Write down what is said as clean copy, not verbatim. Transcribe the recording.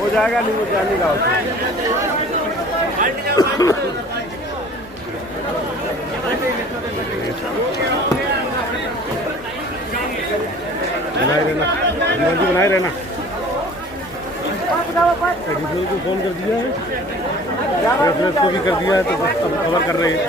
हो जाएगा, नहीं हो जाएगा। बनाए रहना, को फोन कर दिया है, को भी कर दिया है, तो अब खबर कर रहे हैं।